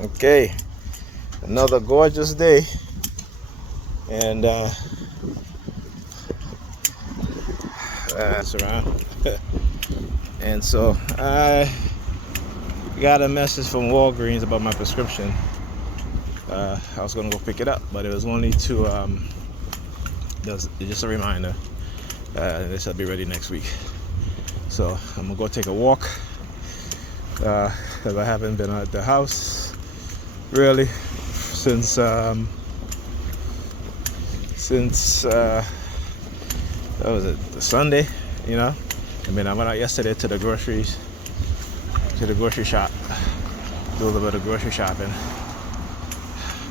Okay, another gorgeous day, and that's around. And so I got a message from Walgreens about my prescription. I was gonna go pick it up, but it was only to just a reminder. They said be ready next week. So I'm gonna go take a walk because I haven't been at the house really since what was it, the Sunday, you know. I mean, I went out yesterday to the grocery shop, do a little bit of grocery shopping,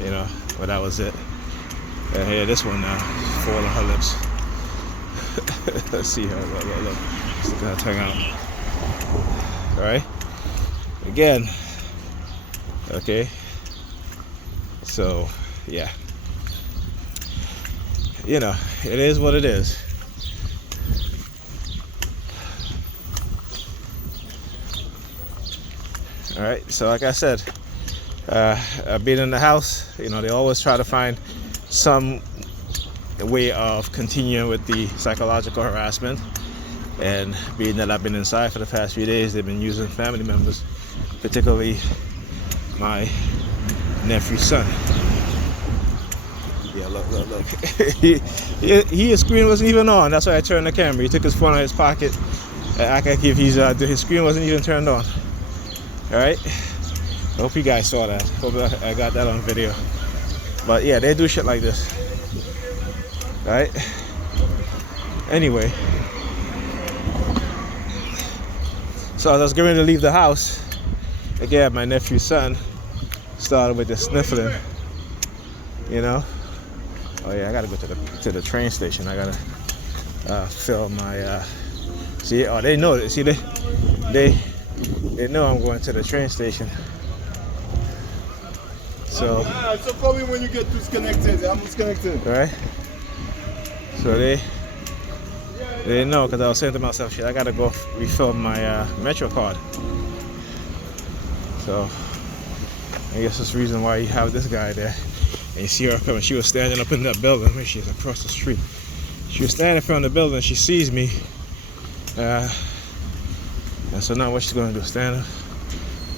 you know, but that was it. And here, this one now, falling her lips. Let's see her, look. Look at her tongue out. All right, again, okay. So, yeah, you know, it is what it is. All right, so like I said, I've been in the house. You know, they always try to find some way of continuing with the psychological harassment. And being that I've been inside for the past few days, they've been using family members, particularly my nephew's son. Yeah, look. His screen wasn't even on. That's why I turned the camera. He took his phone out of his pocket. I can give his screen wasn't even turned on. All right. I hope you guys saw that. Hope I got that on video. But yeah, they do shit like this. All right. Anyway, so as I was getting ready to leave the house, again, my nephew's son started with the sniffling. You know. Oh yeah, I gotta go to the train station. I gotta fill my. See, oh, they know it. See, they know I'm going to the train station. So call me when you get disconnected. I'm disconnected. All right. So they know, because I was saying to myself, shit, I gotta go refill my Metro card. So I guess that's the reason why you have this guy there. And you see her coming. She was standing up in that building. Where she's across the street. She was standing in front of the building. She sees me. And so now what she's gonna do? Stand up.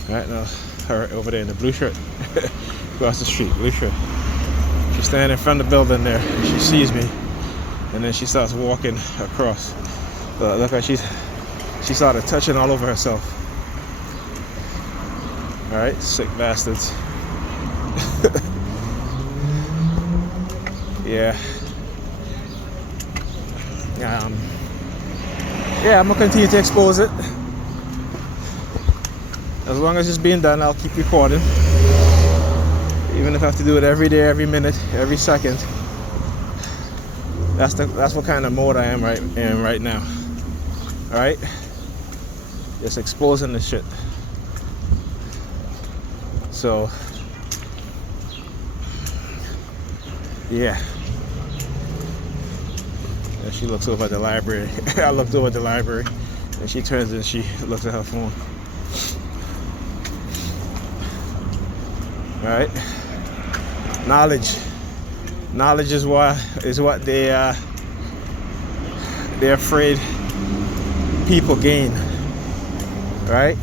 Right now, her over there in the blue shirt, across the street, blue shirt. She's standing in front of the building there. She sees me, and then she starts walking across. Look like she started touching all over herself. All right, sick bastards. Yeah. Yeah, I'm gonna continue to expose it. As long as it's being done, I'll keep recording. Even if I have to do it every day, every minute, every second. That's what kind of mode I am right now. All right, just exposing the shit. So, yeah. And she looks over at the library. I looked over at the library, and she turns and she looks at her phone. All right. Knowledge is what they're afraid people gain. Right?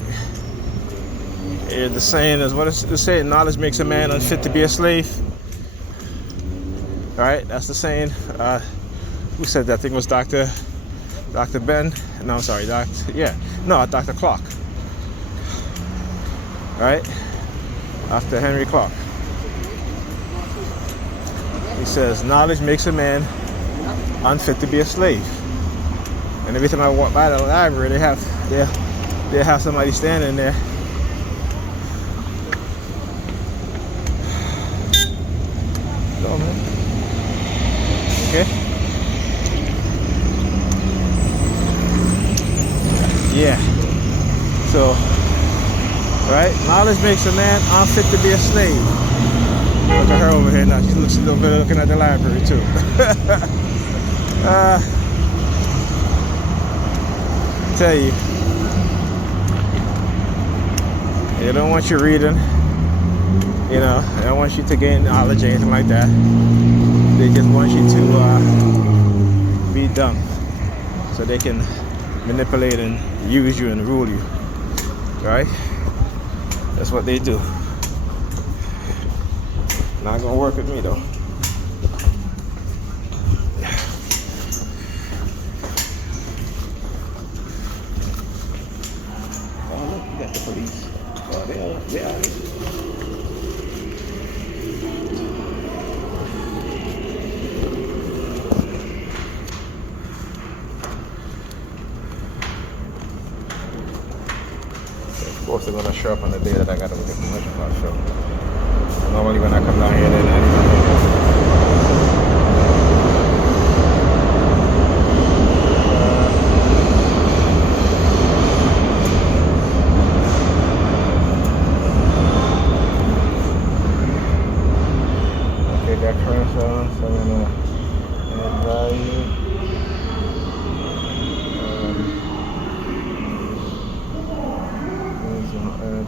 The saying is, what is the saying? Knowledge makes a man unfit to be a slave. All right, that's the saying. Who said that? I think it was Dr. Ben. No, I'm sorry, Dr. Clark. All right, after Henry Clark. He says, knowledge makes a man unfit to be a slave. And every time I walk by the library, they have somebody standing there. Go, man. Okay. Yeah. So, right? Knowledge makes a man unfit to be a slave. Look at her over here now. She's looking at the library too. Tell you, they don't want you reading. You know, they don't want you to gain knowledge or anything like that. They just want you to be dumb, so they can manipulate and use you and rule you. Right? That's what they do. Not gonna work with me though. Oh look, you got the police. Oh, they are here. Of course they're gonna show up on the day that I gotta look at the commercial car show. Normally when I come down here, they're not even okay, got current on, so I'm gonna add value. Add.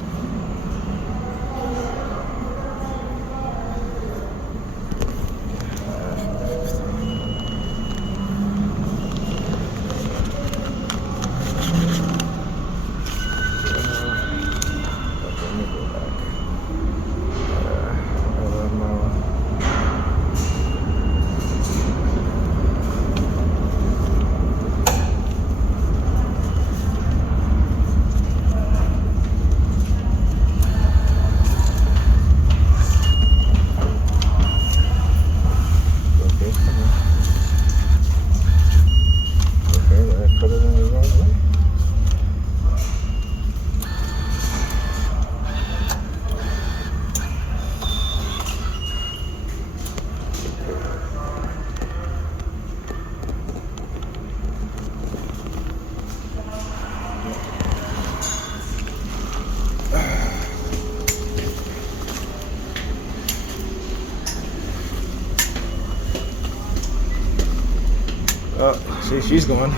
Oh, see, she's gone.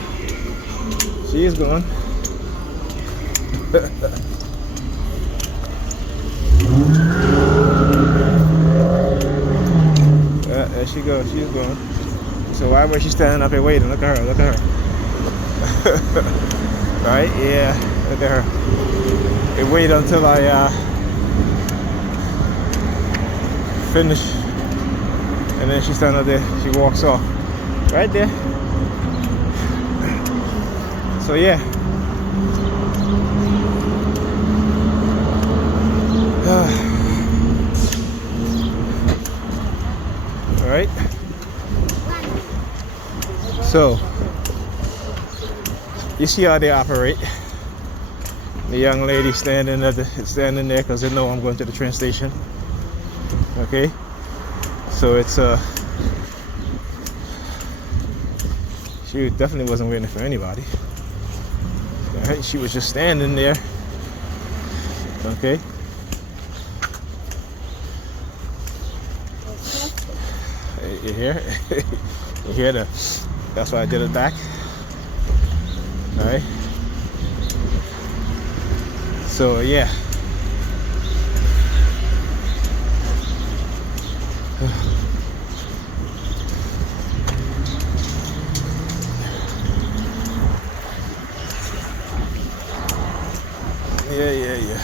She is gone. There she goes. She's gone. So why was she standing up and waiting? Look at her. Look at her. Right? Yeah. Look at her. They wait until I finish, and then she stands up there. She walks off. Right there. So yeah. All right. So you see how they operate. The young lady standing there because they know I'm going to the train station. Okay. So it's she definitely wasn't waiting for anybody. Right? She was just standing there. Okay. You hear? You hear that? That's why I did it back. All right. So yeah. Yeah.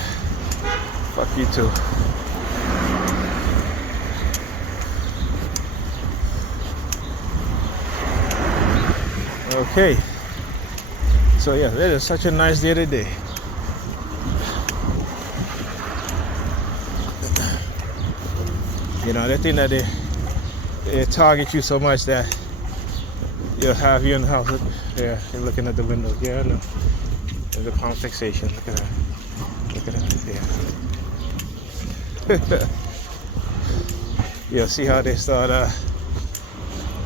Fuck you too. Okay. So yeah, it is such a nice day today. You know, they think that they target you so much that you'll have you in the house. Yeah, you're looking at the window. Yeah, I know. There's a palm fixation. Look at that. Look at that. Yeah. You'll see how they start,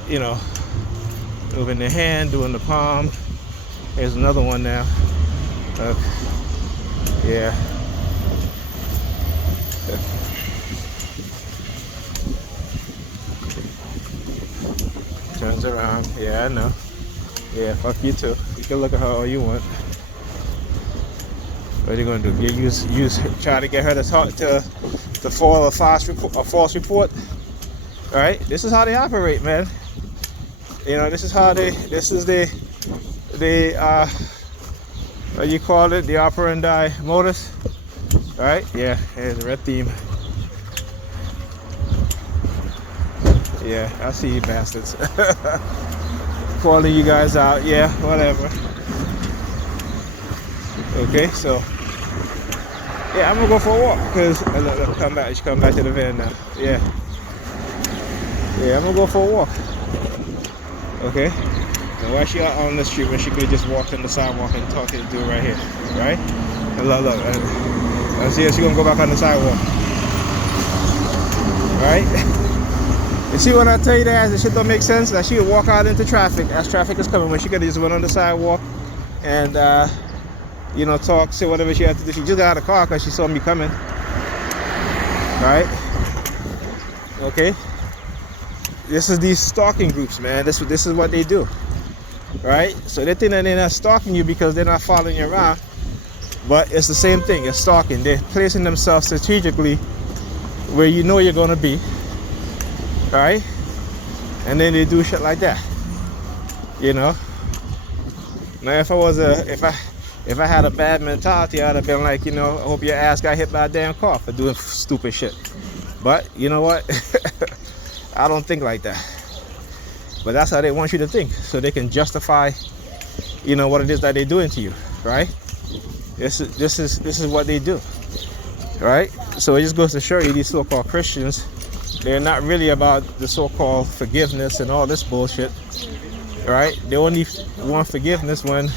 you know, moving their hand, doing the palm. Here's another one now. Yeah. Turns around. Yeah, I know. Yeah, fuck you too. You can look at her all you want. What are you gonna do? Try to get her to talk to foil a false report. All right, this is how they operate, man. You know, this is the what you call it, the operandi modus. All right, yeah, here's the red theme. Yeah, I see you bastards. Calling you guys out, yeah, whatever. Okay, so yeah, I'm gonna go for a walk because look, come back. She come back to the van now. Yeah, I'm gonna go for a walk. Okay, and why she out on the street when she could just walk on the sidewalk and talk to the dude right here, right? And look, and see if she gonna go back on the sidewalk, right? You see what I tell you there? This shit don't make sense. That she would walk out into traffic as traffic is coming when she could have just went on the sidewalk and you know, talk, say whatever she had to do. She just got out of the car because she saw me coming. Right? Okay. This is these stalking groups, man. This is what they do. Right? So they think that they're not stalking you because they're not following you around. But it's the same thing. It's stalking. They're placing themselves strategically where you know you're gonna be. Right? And then they do shit like that. You know? Now if I had a bad mentality, I'd have been like, you know, I hope your ass got hit by a damn car for doing stupid shit. But you know what? I don't think like that. But that's how they want you to think, so they can justify, you know, what it is that they're doing to you, right? This is what they do, right? So it just goes to show you these so-called Christians, they're not really about the so-called forgiveness and all this bullshit, right? They only want forgiveness when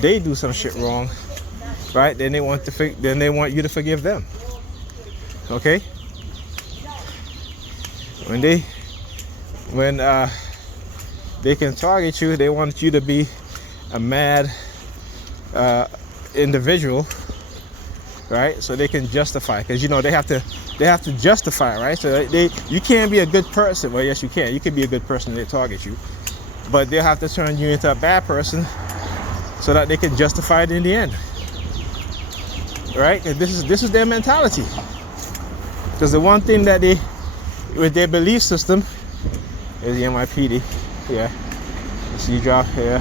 they do some shit wrong, right? Then they want you to forgive them. Okay? When they can target you, they want you to be a mad individual, right? So they can justify, because you know they have to justify, right? So you can't be a good person. Well, yes, you can. You can be a good person and they target you, but they'll have to turn you into a bad person so that they can justify it in the end, right? And this is their mentality. Because the one thing that with their belief system is the NYPD. Yeah, you see you drop here.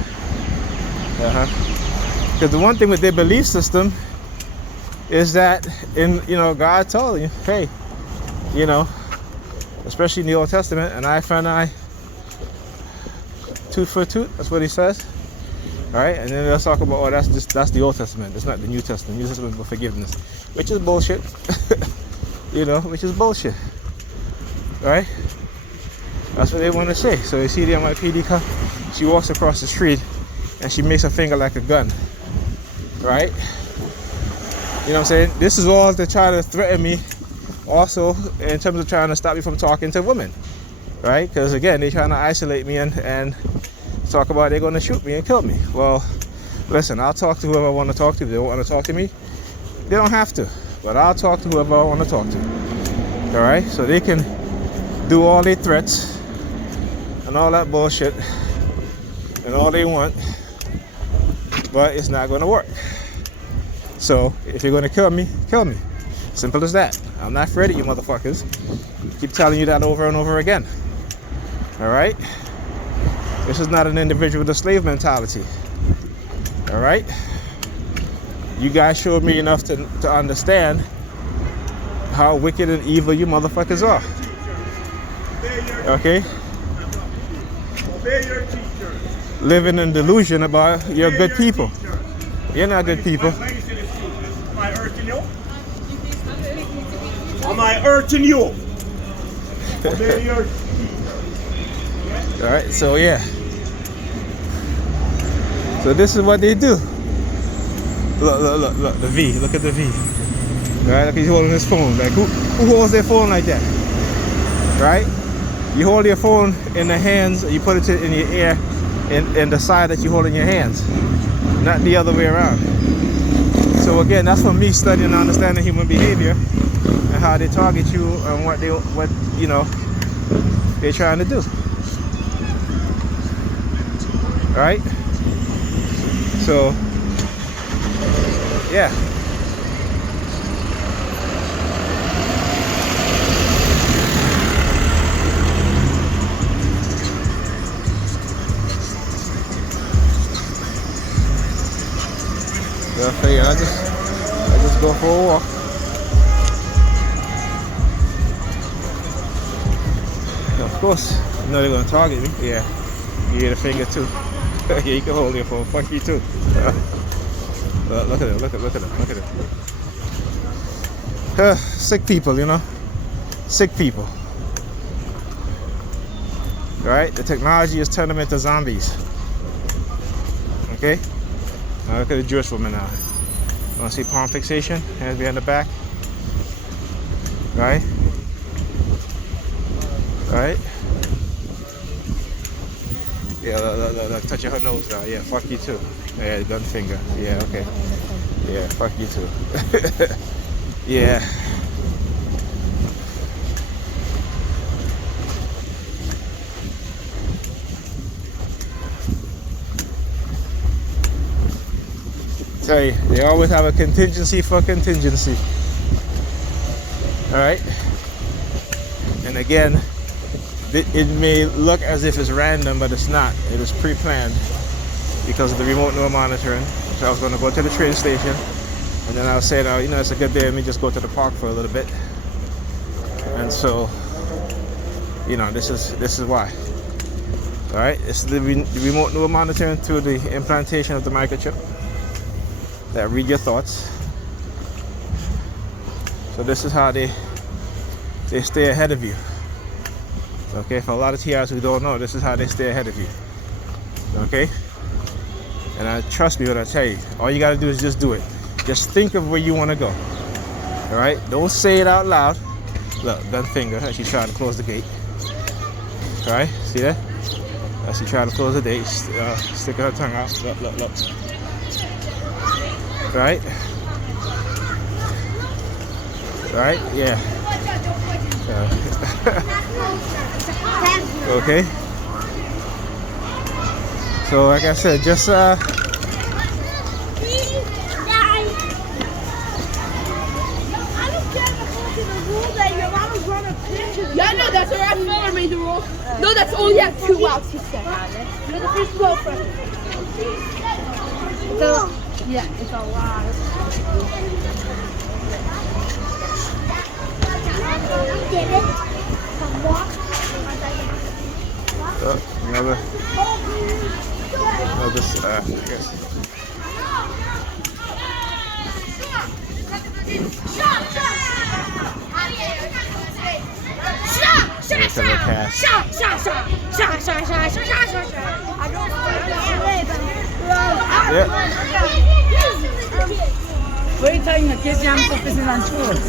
Because the one thing with their belief system is that God told you, hey, you know, especially in the Old Testament, an eye for an eye, tooth for a tooth. That's what he says. All right, and then let's talk about, oh, that's the Old Testament. It's not the New Testament. New Testament for forgiveness, which is bullshit. You know, which is bullshit. Right? That's what they want to say. So you see the NYPD car, she walks across the street and she makes her finger like a gun. Right? You know what I'm saying? This is all to try to threaten me, also in terms of trying to stop me from talking to women. Right? Because again, they're trying to isolate me and talk about they're going to shoot me and kill me. Well, listen, I'll talk to whoever I want to talk to. If they don't want to talk to me, they don't have to. But I'll talk to whoever I want to talk to. All right? So they can do all their threats and all that bullshit and all they want, but it's not going to work. So if you're going to kill me, kill me. Simple as that. I'm not afraid of you motherfuckers. Keep telling you that over and over again. All right? This is not an individual with a slave mentality. All right? You guys showed me enough to understand how wicked and evil you motherfuckers are. Okay? Living in delusion about you're good people. You're not good people. Am I hurting you? Am I hurting you? Alright, so yeah. So this is what they do. Look, the V. Look at the V. Right? Look, he's holding his phone. Like, who holds their phone like that? Right? You hold your phone in the hands, you put it in your ear, in the side that you hold in your hands, not the other way around. So again, that's for me studying and understanding human behavior and how they target you and what you know they're trying to do. Right? So yeah. Yeah, I just go for a walk. Of course, you know they're gonna target me. Yeah, you hear the finger too. Yeah, you can hold your phone. Fuck you too. Look at it. Look at it. Sick people, you know. Sick people. Right? The technology has turned them into zombies. Okay? Now look at the Jewish woman now. You want to see palm fixation? Hands behind the back. Right? Right? Yeah, look, touching her nose now. Yeah, fuck you too. Yeah, gun finger. Yeah, okay. Yeah, fuck you too. Yeah. Tell you, they always have a contingency for contingency. Alright? And again, it may look as if it's random, but it's not. It is pre-planned because of the remote neural monitoring. So I was going to go to the train station, and then I was saying, oh, you know, it's a good day, let me just go to the park for a little bit. And so, you know, this is why. Alright? It's the remote neural monitoring through the implantation of the microchip that read your thoughts. So this is how they stay ahead of you. Okay, for a lot of TRs who don't know, this is how they stay ahead of you. Okay? And trust me when I tell you, all you gotta do is just do it. Just think of where you wanna go. Alright? Don't say it out loud. Look, gun finger as she trying to close the gate. Alright? See that? As she trying to close the gate, sticking her tongue out. Look. Right? Right? Yeah. Okay. So like I said, just Yeah, no, that's a ref fella made the rule. No, that's only at 2 outs, he said. You're the first goal for So, yeah, it's a lot. Get it? Another, I guess. Wait till you get down to fishing on tours.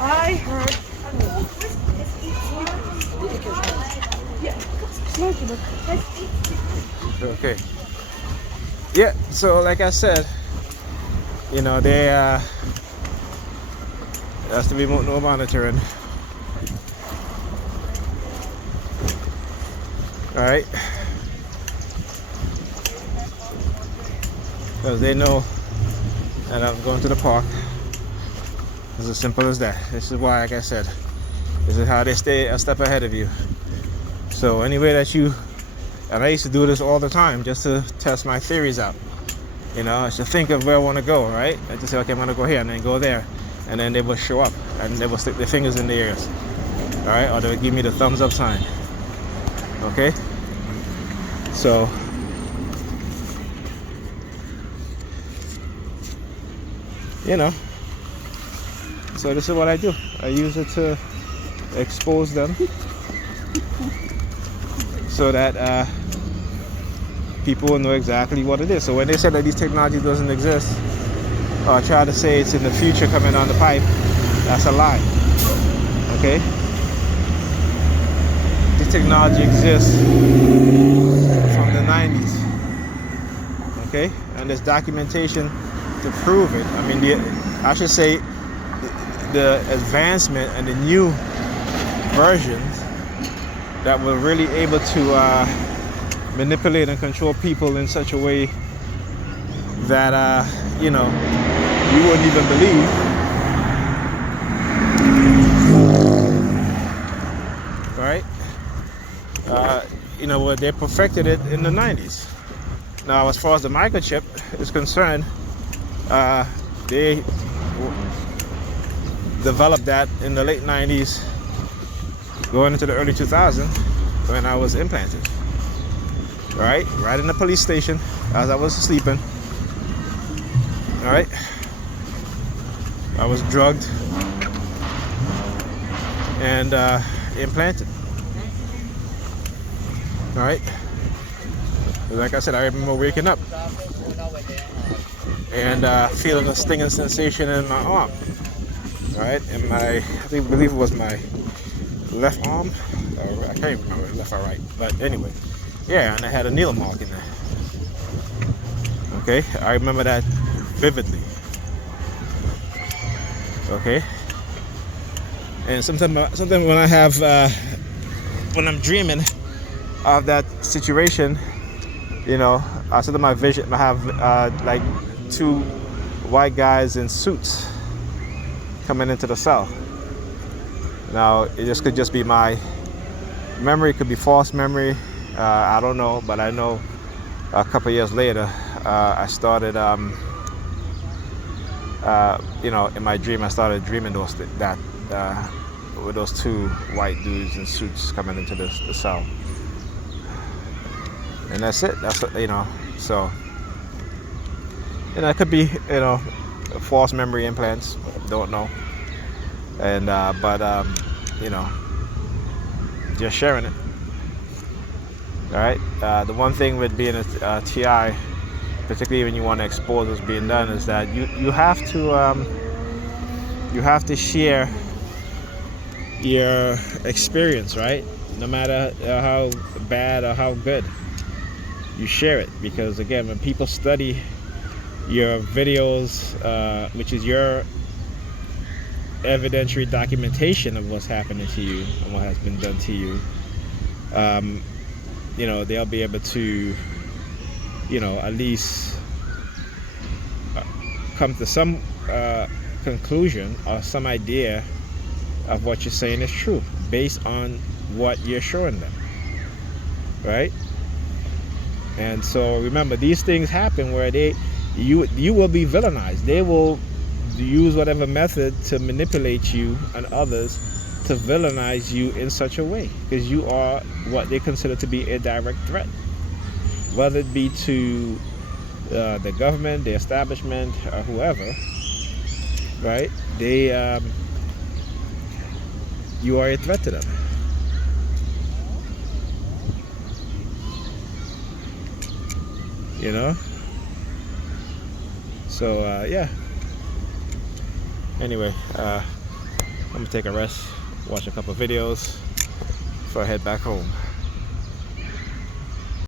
I heard. Okay. Yeah, so like I said, you know, that's the remote neural monitoring. Alright. Because they know that I'm going to the park. It's as simple as that. This is why, like I said, this is how they stay a step ahead of you. So any way that you, and I used to do this all the time just to test my theories out. You know, I should think of where I want to go, right? I just say, okay, I'm going to go here and then go there. And then they will show up and they will stick their fingers in the ears. Alright, or they'll give me the thumbs up sign. Okay? So, you know, so this is what I do. I use it to expose them so that people will know exactly what it is. So when they say that these technologies doesn't exist, or try to say it's in the future coming down the pipe, that's a lie. Okay? This technology exists from the 90s. Okay? And there's documentation to prove it. I mean, I should say the advancement and the new versions that were really able to manipulate and control people in such a way that, you know, you wouldn't even believe. Right? you know, they perfected it in the 90s. Now, as far as the microchip is concerned, they developed that in the late 90s, going into the early 2000s, when I was implanted. All right, right in the police station as I was sleeping. All right, I was drugged and implanted. All right, like I said, I remember waking up and feeling a stinging sensation in my arm. All right, in my, I believe it was my left arm. I can't remember left or right, but anyway, yeah, and I had a needle mark in there. Okay, I remember that vividly. Okay, and sometimes when I have when I'm dreaming of that situation, you know, sometimes my vision, I have like two white guys in suits coming into the cell. Now, it could just be my memory, it could be false memory. I don't know, but I know a couple years later, I started, you know, in my dream, I started dreaming that with those two white dudes in suits coming into the cell. And that's it. That's, you know, so, you know, it could be, you know, false memory implants. Don't know. And you know, just sharing it. All right. The one thing with being a TI, particularly when you want to expose what's being done, is that you have to share your experience, right? No matter how bad or how good, you share it, because again, when people study your videos, which is your evidentiary documentation of what's happening to you and what has been done to you, you know, they'll be able to, you know, at least come to some conclusion or some idea of what you're saying is true based on what you're showing them, right? And so remember, these things happen where you will be villainized. They will use whatever method to manipulate you and others to villainize you in such a way, because you are what they consider to be a direct threat, whether it be to the government, the establishment, or whoever, right? You are a threat to them. You know? So yeah. Anyway, I'm gonna take a rest, watch a couple videos before I head back home.